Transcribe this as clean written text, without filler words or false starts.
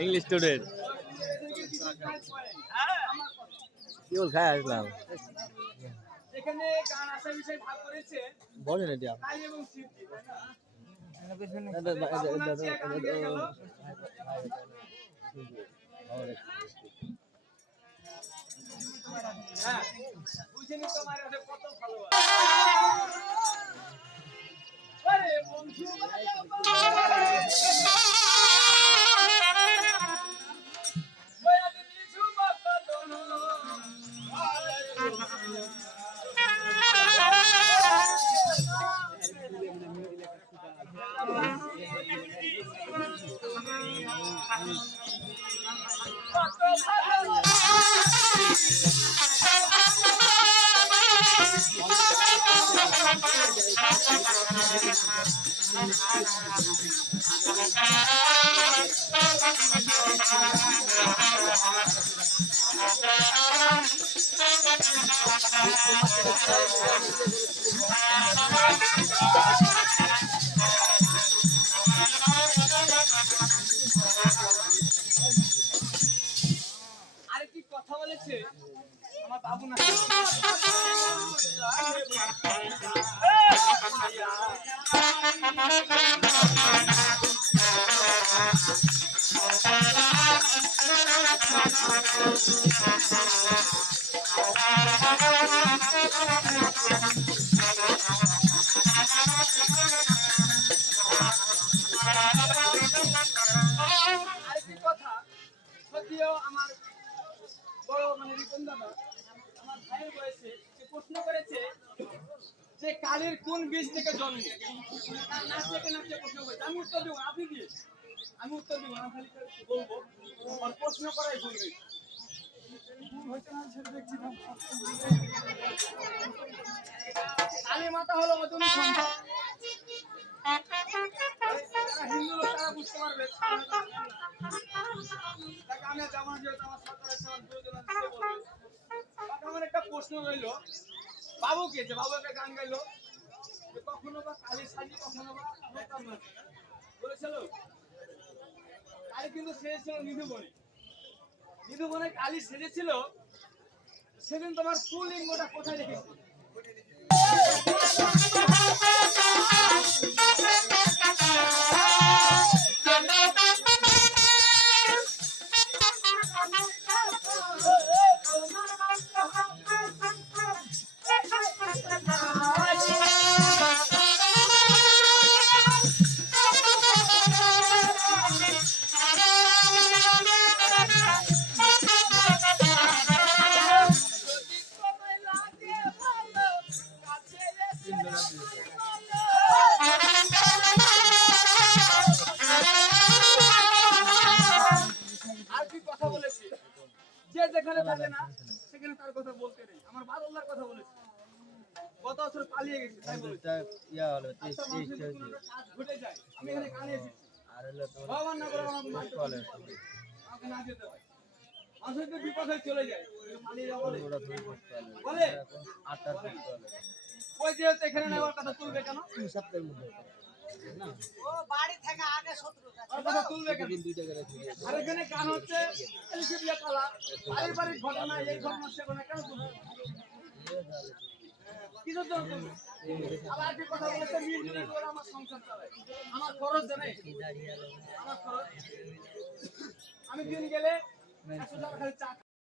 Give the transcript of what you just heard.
English student কি বল খায় আসলাম এখানে গান আসার বিষয় ভাগ করেছে বলেন এটা কালী এবং শিবজি হ্যাঁ বুঝিনি তোমার কত ভালোবাসা আরে বন্ধু আরেকটি কথা বলেছে আমার বাবু না আরেকটি কথা যদিও আমার বড় মানে রিপন দাদা আমার ভাইয়ের বয়সে যে প্রশ্ন করেছে যে কালীর কোন বীজ থেকে জন্ম নাচতে প্রশ্ন করেছে আমি উত্তর দেবো আপনি দিয়ে আমি উত্তর দেবো না খালি বলবো আর প্রশ্ন করাই বলবে কালী মাতা হলো মধুমী সন্তান হিন্দু লোক তারা বুঝতে পারবে আমি জামা যে আমার সরকারের আমার একটা প্রশ্ন রইল বাবুকে যে বাবু একটা গান গাইলো যে কখনো বা কালী সাজি কখনো বা বলেছিল কালী কিন্তু সেজেছিল নিধুবনে নিধুবনে কালী সেজেছিল সেদিন তোমার স্ফুলিঙ্গটা কোথায় রেখেছিল যেখানে থাকে না সেখানে তার কথা বলতে নেই আমার বারোল্লার কথা বলেছি গত বছর পালিয়ে গেছে তাই বলেছি ইয়া হলো ঘটে যায় আমি এখানে কানে এসেছি আর হলো তো ভগবান না করে আমাকে আমাকে না যেতে হয় মানুষের তো বিপদ হয়ে চলে যায় পালিয়ে যাবো বলে ওই যেহেতু এখানে নেওয়ার কথা তুলবে কেন 2 সপ্তাহের মধ্যে ও বাড়ি থেকে আগে শত্রু আর কথা তুলবে কেন দিন 2 টাকা রাখি আর এখানে গান হচ্ছে এলিশিয়া পালা পারিবারিক ঘটনা এই ঘটনা সে ঘটনা কেন তুলবে কিসের জন্য তুলবে আবার কি কথা বলেছে মিল করে আমার সংসার চালায় আমার খরচ জানে আমার খরচ আমি দিন গেলে 100 টাকা খালি চা